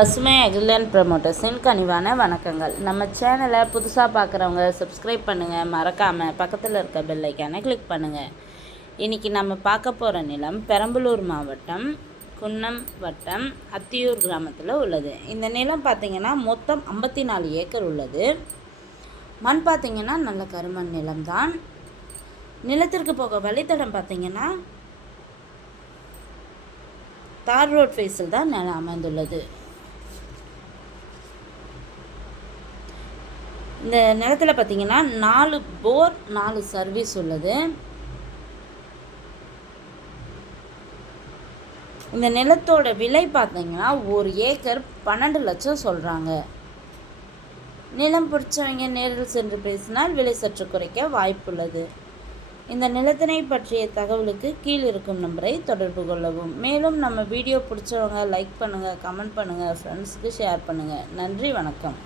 பசுமை அகிலன் ப்ரமோட்டர்ஸின் கனிவான வணக்கங்கள். நம்ம சேனலை புதுசாக பார்க்குறவங்க சப்ஸ்கிரைப் பண்ணுங்கள், மறக்காமல் பக்கத்தில் இருக்க பெல் ஐக்கானை கிளிக் பண்ணுங்கள். இன்றைக்கி நம்ம பார்க்க போகிற நிலம் பெரம்பலூர் மாவட்டம் குன்னம் வட்டம் அத்தியூர் கிராமத்தில் உள்ளது. இந்த நிலம் பார்த்திங்கன்னா மொத்தம் 54 ஏக்கர் உள்ளது. மண் பார்த்திங்கன்னா நல்ல கருமண் நிலம்தான். நிலத்திற்கு போக வழித்தடம் பார்த்திங்கன்னா தார் ரோட் ஃபேஸில் தான் நிலம் அமைந்துள்ளது. இந்த நிலத்தில் பார்த்திங்கன்னா 4 போர் 4 சர்வீஸ் உள்ளது. இந்த நிலத்தோட விலை பார்த்திங்கன்னா 1 ஏக்கர் 12 லட்சம் சொல்கிறாங்க. நிலம் பிடிச்சவங்க நேரில் சென்று பேசினால் விலை சற்று குறைக்க வாய்ப்புள்ளது. இந்த நிலத்தினை பற்றிய தகவலுக்கு கீழ் இருக்கும் நம்பரை தொடர்பு கொள்ளவும். மேலும் நம்ம வீடியோ பிடிச்சவங்க லைக் பண்ணுங்கள், கமெண்ட் பண்ணுங்கள், ஃப்ரெண்ட்ஸுக்கு ஷேர் பண்ணுங்கள். நன்றி, வணக்கம்.